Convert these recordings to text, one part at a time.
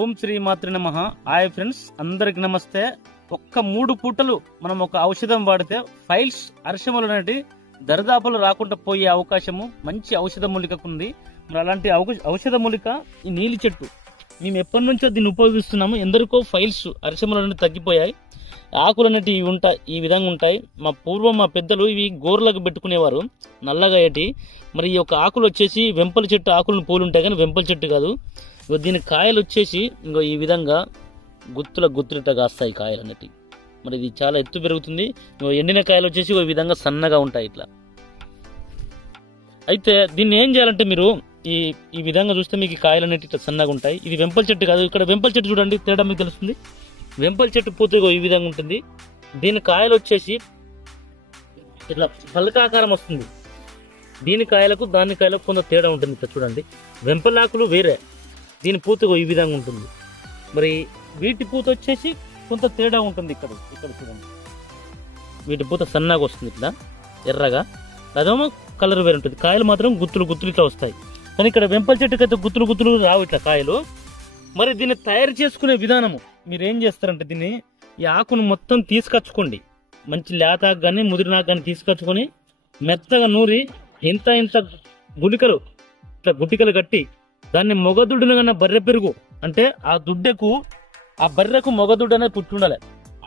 ఓం శ్రీ మాత్రే నమః. Hi friends, అందరికి నమస్తే. ఒక్క 3 పూటలు మనం ఒక ఔషధం వాడితే ఫైల్స్ అరిశమలు అనేటి దరిదాపులు రాకుండా పోయే అవకాశము మంచి ఔషధ మూలికకు ఉంది. మరి అలాంటి ఔషధ మూలిక ఈ నీలి చెట్టు. మేము ఎప్పటి నుంచో దీన్ని ఉపయోగిస్తున్నాము. ఎందరికో ఫైల్స్ అరిశమలు అనేవి తగ్గిపోయాయి. ఆకులు అనేవి ఈ విధంగా ఉంటాయి. మా పెద్దలు ఇవి గోర్లకు పెట్టుకునేవారు, నల్లగా ఏటి. మరి ఈ యొక్క ఆకులు వచ్చేసి వెంపల చెట్టు ఆకులను పూలు ఉంటాయి, కానీ వెంపల చెట్టు కాదు. దీని కాయలు వచ్చేసి ఇంకో ఈ విధంగా గుత్తులట కాస్తాయి కాయలు అనేవి. మరి ఇది చాలా ఎత్తు పెరుగుతుంది. ఎండిన కాయలు వచ్చేసి ఈ విధంగా సన్నగా ఉంటాయి ఇట్లా. అయితే దీన్ని ఏం చేయాలంటే మీరు ఈ విధంగా చూస్తే మీకు కాయలు అనేవి ఇట్లా సన్నగా ఉంటాయి. ఇది వెంపల చెట్టు కాదు. ఇక్కడ వెంపల చెట్టు చూడండి, తేడా మీకు తెలుస్తుంది. వెంపల చెట్టు పూర్తిగా ఈ విధంగా ఉంటుంది. దీని కాయలు వచ్చేసి ఇట్లా పలకాకారం వస్తుంది. దీని కాయలకు దాని కాయలకు కొంత తేడా ఉంటుంది. ఇక్కడ చూడండి, వెంపలాకులు వేరే, దీని పూతగా ఈ విధంగా ఉంటుంది. మరి వీటి పూత వచ్చేసి కొంత తేడా ఉంటుంది. ఇక్కడ చూడండి, వీటి పూత సన్నగా వస్తుంది ఇట్లా ఎర్రగా, అదేమో కలర్ వేరే ఉంటుంది. కాయలు మాత్రం గుత్తులు ఇట్లా వస్తాయి. కానీ ఇక్కడ వెంపల చెట్టుకి అయితే గుత్తులు రావు ఇట్లా కాయలు. మరి దీన్ని తయారు చేసుకునే విధానము మీరు ఏం చేస్తారంటే, దీన్ని ఈ ఆకును మొత్తం తీసుకొచ్చుకోండి. మంచి లేతాకు కానీ ముదిరినాకు కానీ తీసుకొచ్చుకొని మెత్తగా నూరి ఇంత గుళికలు ఇట్లా గుట్టికలు కట్టి దాన్ని మొగదుడ్డును కన్నా బర్రె పెరుగు అంటే ఆ బర్రెకు మొగదుడ్డు అనేది పుట్టి ఉండాలి.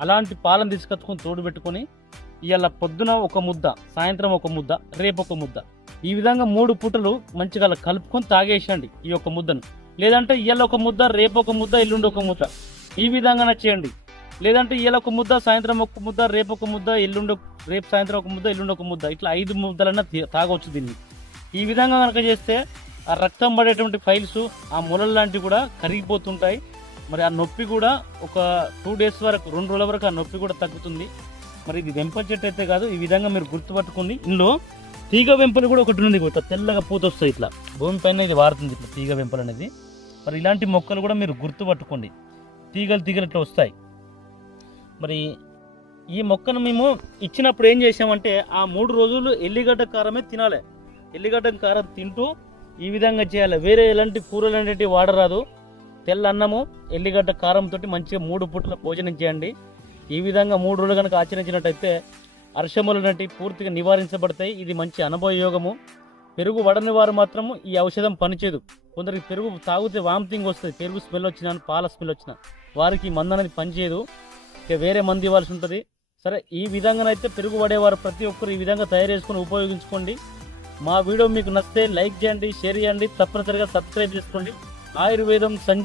అలాంటి పాలను తీసుకొచ్చుకొని తోడు పెట్టుకొని ఇవాళ పొద్దున ఒక ముద్ద, సాయంత్రం ఒక ముద్ద, రేపు ఒక ముద్ద, ఈ విధంగా 3 పూటలు మంచిగా కలుపుకొని తాగేసండి ఈ యొక్క ముద్దను. లేదంటే ఇవాళ ఒక ముద్ద, రేపు ఒక ముద్ద, ఎల్లుండి ఒక ముద్ద, ఈ విధంగా చేయండి. లేదంటే ఇవాళ ఒక ముద్ద, సాయంత్రం ఒక ముద్ద, రేపు ఒక ముద్ద, రేపు సాయంత్రం ఒక ముద్ద, ఎల్లుండి ఒక ముద్ద, ఇట్లా 5 ముద్దలన్నా తాగవచ్చు దీన్ని. ఈ విధంగా కనుక చేస్తే ఆ రక్తం పడేటువంటి ఫైల్స్, ఆ మొలలు లాంటివి కూడా కరిగిపోతుంటాయి. మరి ఆ నొప్పి కూడా ఒక 2 డేస్ వరకు, 2 రోజుల వరకు ఆ నొప్పి కూడా తగ్గుతుంది. మరి ఇది వెంపల చెట్టు అయితే కాదు, ఈ విధంగా మీరు గుర్తుపట్టుకోండి. ఇందులో తీగ వెంపలు కూడా ఒకటి ఉంది, ఇట్లా తెల్లగా పూత వస్తుంది. ఇట్లా భూమి పైన ఇది వాడుతుంది ఇట్లా తీగ వెంపలు అనేది. మరి ఇలాంటి మొక్కలు కూడా మీరు గుర్తుపట్టుకోండి, తీగలు ఇట్లా వస్తాయి. మరి ఈ మొక్కను మేము ఇచ్చినప్పుడు ఏం చేసామంటే, ఆ 3 రోజులు ఎల్లిగడ్డ కారమే తినాలి. ఎల్లిగడ్డ కారం తింటూ ఈ విధంగా చేయాలి. వేరే ఎలాంటి కూరలు అనేవి వాడరాదు. తెల్ల అన్నము ఎల్లిగడ్డ కారంతో మంచిగా 3 పూటల భోజనం చేయండి. ఈ విధంగా 3 రోజులు కనుక ఆచరించినట్టయితే అరిశమలు అనేవి పూర్తిగా నివారించబడతాయి. ఇది మంచి అనుభవ యోగము. పెరుగు వడని వారు మాత్రము ఈ ఔషధం పనిచేయదు. కొందరికి పెరుగు తాగితే వామిటింగ్ వస్తుంది, పెరుగు స్మెల్ వచ్చినా, పాల స్మెల్ వచ్చినా, వారికి మందు అనేది పనిచేయదు. ఇక వేరే మందు ఇవ్వాల్సి ఉంటుంది. సరే, ఈ విధంగానైతే పెరుగు పడేవారు ప్రతి ఒక్కరు ఈ విధంగా తయారు చేసుకొని ఉపయోగించుకోండి. మా వీడియో మీకు నచ్చితే లైక్ చేయండి, షేర్ చేయండి, తప్పనిసరిగా సబ్స్క్రైబ్ చేసుకోండి. ఆయుర్వేదం సంజీవ్.